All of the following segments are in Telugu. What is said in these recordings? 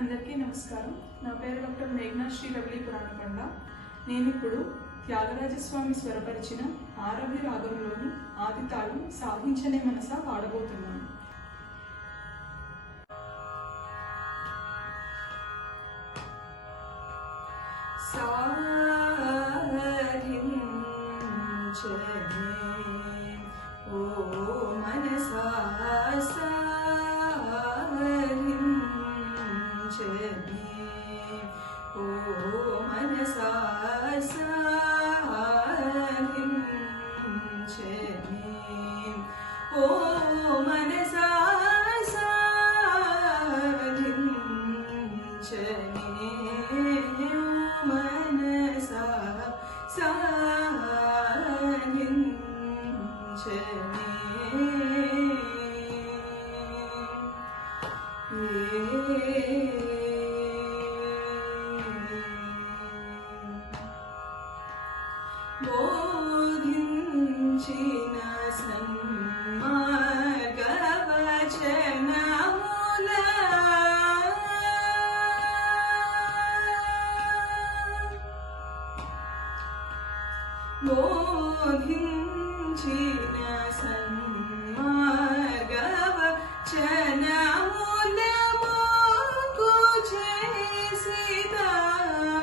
అందరికీ నమస్కారం. నా పేరు డాక్టర్ మేఘనా శ్రీ రవళి పురాణకొండ. నేను ఇప్పుడు త్యాగరాజస్వామి స్వరపరిచిన ఆరభి రాగంలోని ఆది తాళం సాధించనే మనసా పాడబోతున్నాను. ఓ మనసా ఓ మనసా ఓ మనసా బోధించిన సన్మార్గవచనముల బోధించిన సన్మార్గవచనముల మోకు చేసి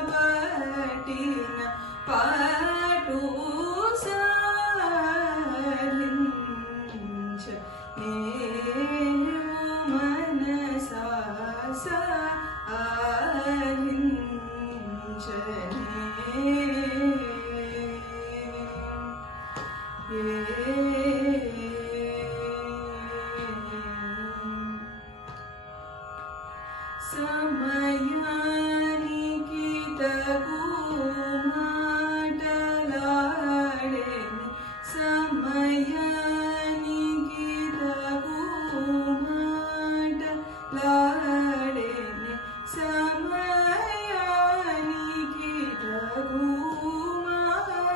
బట్టిన పాటు సాధించ మనసా సమయానికి తగు మాటలాడేని సమయానికి తగు మాటలాడేని సమయానికి తగు మాటలాడేని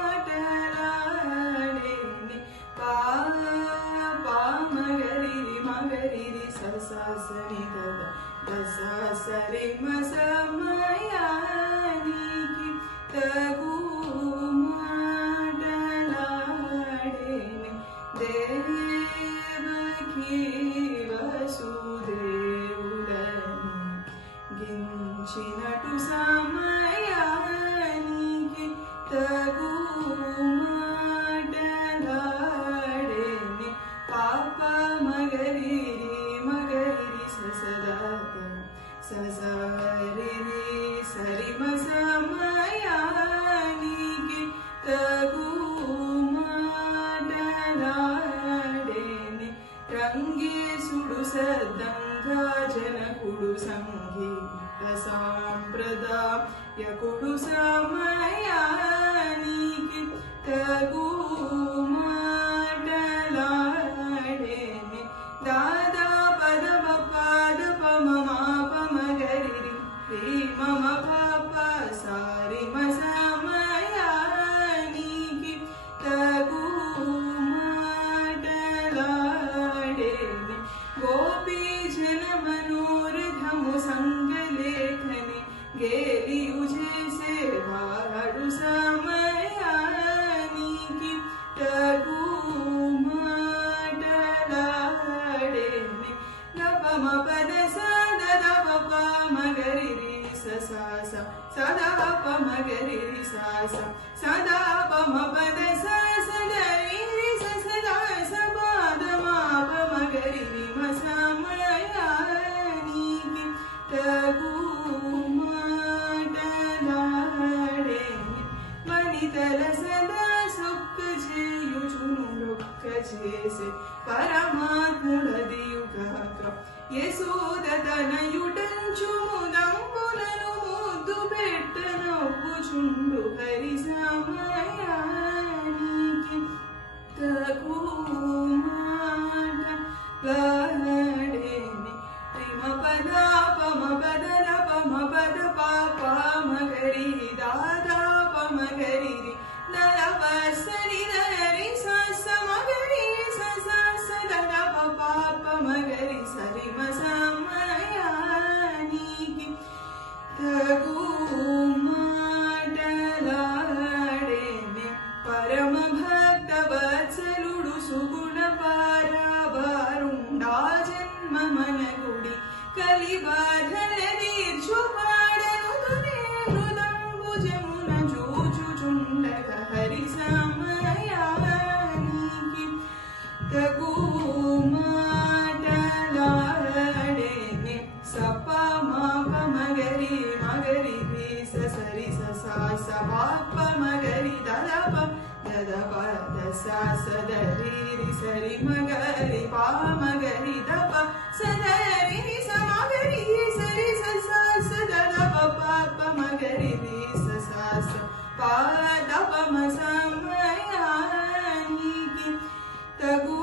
పామగరిరి మగరిరి ససాసని దసరి సమయానికి తగు మాటలాడేని దేవకీ వసుదేవులని గించినటు సమయానికి తగు మాటలాడేని పాప మగరిరి మగరిరి ససరిరి సరిమ సమయానికి తగు మాటలాడేని రంగేశుడు సద్దంగా జనకుడు సంగీత సాంప్రదాయకుడు సమయానికి తగు మాటలాడేని దాదా పదమ పాద పమ గరిరి రీ మమ పాప సారి మ సమయానికి తగు మాటలాడేని గోపీ జన మనోరథము సంగలేఖని గేలియు చేసే వాడు సమయానికి తగు మాటలాడేని గపమ పద మగరిరి ససాస సదా పమగరిరి సాస సదా పమ పద సదరి సదా సబాద మాప మగరిరి మసమయానికి తగు మాటలాడేని వనితల సదా సొక్క చేయుచును లొక్క చేసే పరమాత్ముడదియుగాక యశోదతనయుడంచు ముదంబులను ముద్దు పెట్ట నవ్వుచుండు హరి సమయానికి బాధల తీర్చు పాడను తునే మృదంబు జమున చూచుచుండగ హరి సమయానికి తగు మాటలాడేనే సప మాప మగరి మగరి రి సరి స పాప మగరి దదప దదప దస సదరి రి సరి మగరి పా మగరి దప సదరి రి స మగరి సరి స దదప పాప మగరి రి స పా దప మ సమయానికి తగు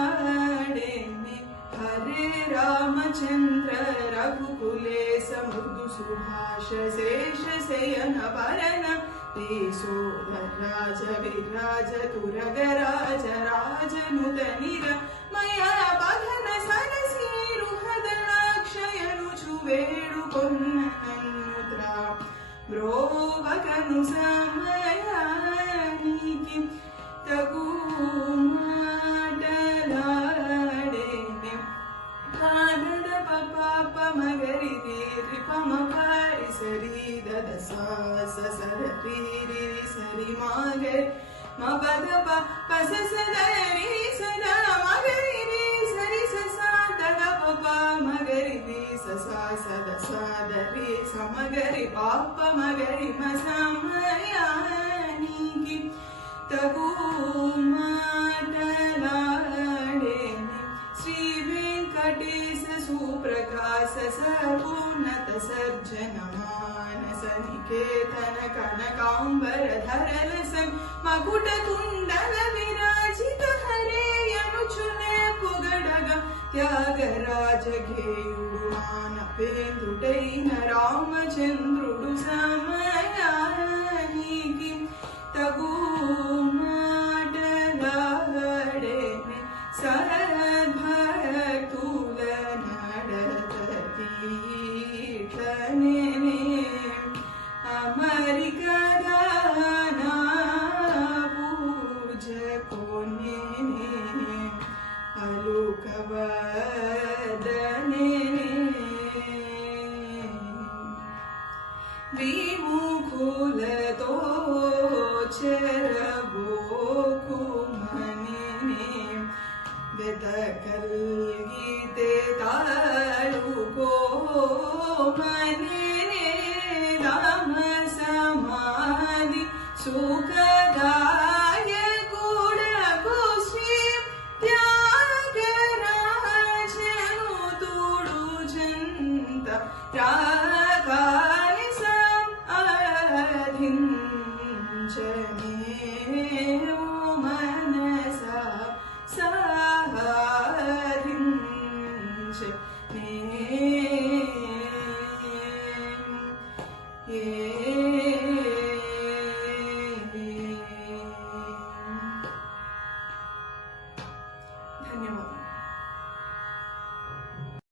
మాటలాడేనే హరే రామచంద్ర రఘుకులేశ మృదు సుభాష శేష శయన వరన రాజ విరాజ తురగరాజ రాజనుత నిర మయా పధన సరసీరుహదలాక్షయను చువేడు కొన్నన్నుద్రా బ్రోవకను సమయానికి తగు మాటలాడేనే పాదద పాప మగరి రి పమ పరి సరి దద సరి రి సరి మగరి మ పద పస సదరి సదా మగరి రి సరి స దద ప మగరి రి స సద సదరి సమగరి పాప మగరి మ సమయానికి తగు మాటలాడేనే శ్రీ వెంకటేశ సుప్రకాశ సర్వోన్నత సజ్జన మానస నికేతన కనకాంబర ధరలసం మకుట కుండల విరాజిత హరేయనుచునే పొగడగ త్యాగరాజ గేయుడు మానపేంద్రుడైన రామచంద్రుడు సమయానికి తగు మాటలాడేనే సద్భక్తుల నడత తీట్లనే అమరి కదా నా పూజ కొనే అలుకవదనే విముఖులతో చెరబోకుమనే వెతకల్గితే తాళుకోమనే రామ సమాధి సుఖదాయకుడకు శ్రీ త్యాగరాజను తుడు జంత రాగాలి సాధించనే మనస సాధించనే